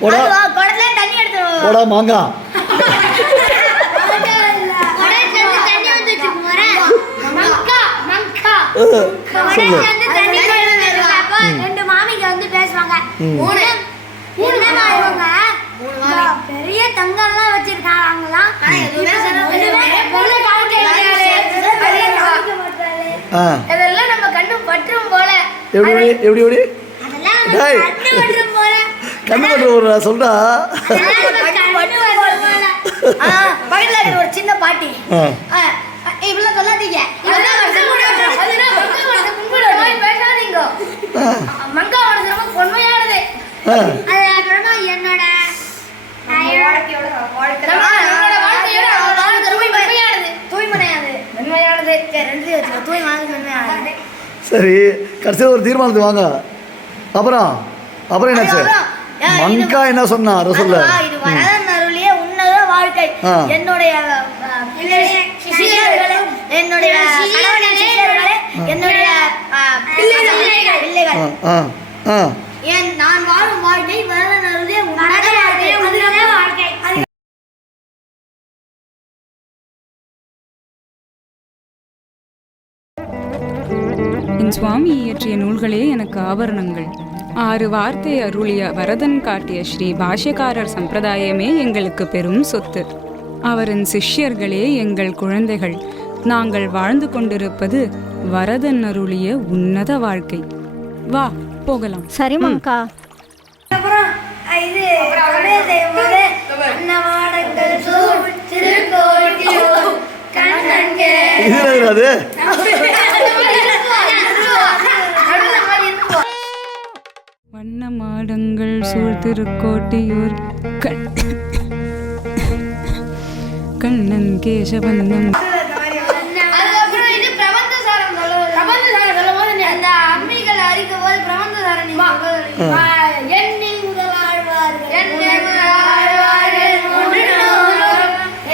போடா. போடா மாங்கா. ரெண்டு மாமிங்க வந்து பேசுவாங்க. பெரிய தங்கம்லாம் வச்சிருக்காங்களாம் இதெல்லாம் நம்ம கண்ணு பற்றும் போல. எப்படி எப்படி எப்படி எப்படி அதெல்லாம் நம்ம டேய். கண்ணு பட்டு ஒரு சொல்றா பக்கத்துல ஒரு சின்ன பாட்டி ஆ இவ்வளவு சொல்லாதீங்க மங்கா ரொம்ப பொன்மையானது. ஆ அது அப்புறமா என்னோட. சரி, கடைசியில் ஒரு தீர்மானத்துக்கு வாங்க அப்புறம் அப்புறம் என்னாச்சு அதுக்கப்புறம், மங்கா என்ன சொன்னா? அதை சொல்ல. அதுவா, இது வரதன் அருளிய உன்னத வாழ்க்கை. என்னுடைய என்னுடைய என்னுடைய பிள்ளைகள். என் நான் வாழும் வாழ்க்கை வரதன் அருளிய உன்னத வாழ்க்கை. என் சுவாமி இயற்றிய நூல்களே எனக்கு ஆபரணங்கள். ஆறு வார்த்தை அருளிய வரதன் காட்டிய ஸ்ரீ பாஷ்யக்காரர் சம்பிரதாயமே எங்களுக்கு பெரும் சொத்து. அவரின் சிஷ்யர்களே எங்கள் குழந்தைகள். நாங்கள் வாழ்ந்து கொண்டிருப்பது வரதன் அருளிய உன்னத வாழ்க்கை. வா போகலாம். சரி மங்கா. அப்புறம் இது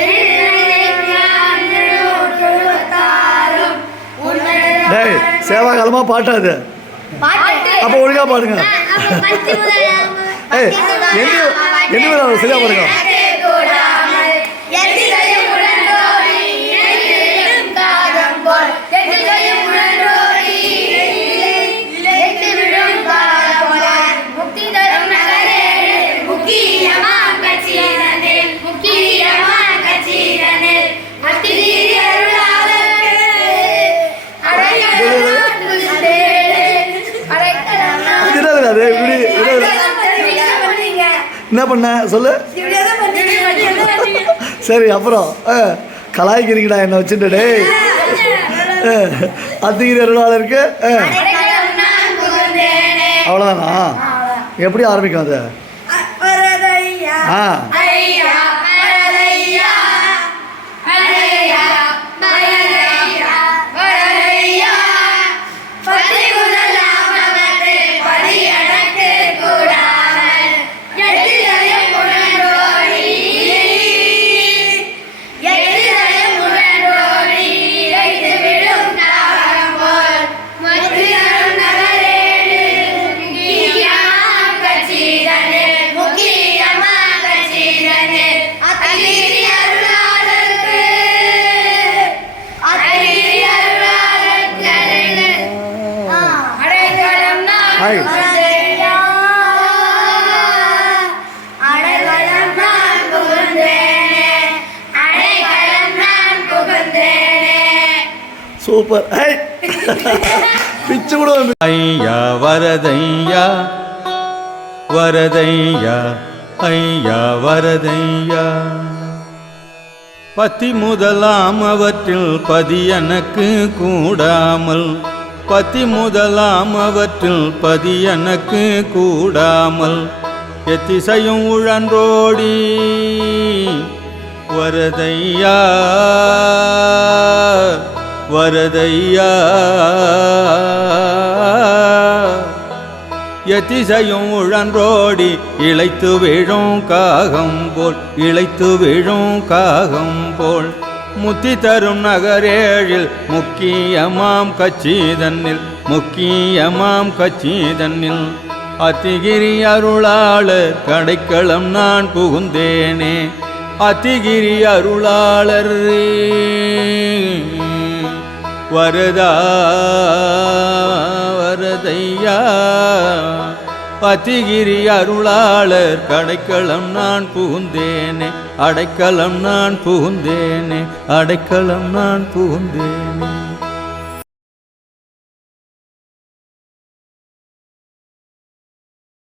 எண்ணில் ஞான்று நூற்று எழுபத்தாறும். உன்னத டேய் சேவாகாலமா பாட்டா அது பாட்டு. அப்போ ஒழுங்கா பாடுங்க. ஆ, அப்ப பத்து முதல் ஏய் என்ன என்ன வேணும் சரியா பாடுங்க பண்ண? சொல்லு. சரி அப்புறம். கலாய்க்கிறீங்கடா என்னை வச்சுட்டு டேய். ஆ, அத்திகிரி நான் புகுந்தேனே. அவ்வளோதானா எப்படி ஆரம்பிக்கும் அது? ஆ. ஹாய். சூப்பர் ஹை பிச்சு கூட ஐயா வரதையா? வரதையா? ஐயா வரதையா? பத்தி முதலாம் அவற்றில் பதி எனக்கு கூடாமல் பதி முதலாம் அவற்றில் பதி எனக்கு கூடாமல் எத்திசையும் உழன்றோடி வரதையா? வரதையா? எத்திசையும் உழன்றோடி இழைத்து விழும் காகம் போல் இழைத்து விழும் காகம் போல் முத்தி தரும் நகரேழில் முக்கியமாம் கச்சிதன்னில் முக்கியமாம் கச்சிதன்னில். அத்திகிரி அருளாளர் கடைக்களம் நான் புகுந்தேனே அத்திகிரி அருளாளர் வரதா வரதையா. அத்திகிரி அருளாளர் கடைக்களம் நான் புகுந்தேனே. அடைக்கலம் நான் புகுந்தேனே அடைக்கலம் நான் புகுந்தேனே.